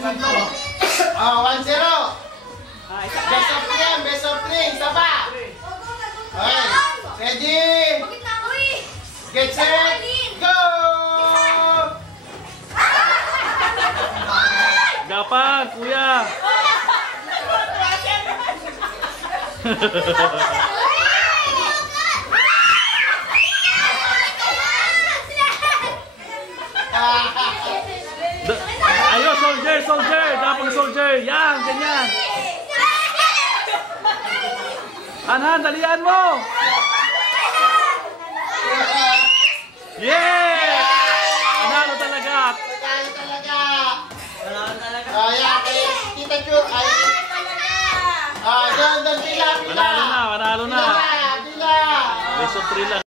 Oh, 1-0. Best of 3, best of 3. Isa pa. Okay. Ready? Get set. Go! Gapan, kuya. Ayo, soldier, soldier. Dapat soldier. Yan, ganyan. Han, dalian mo. Yeah! Panalo talaga. Panalo talaga. Kaya kita ko ay doon pila. Panalo na, panalo na. Pila. Beso 3 lang.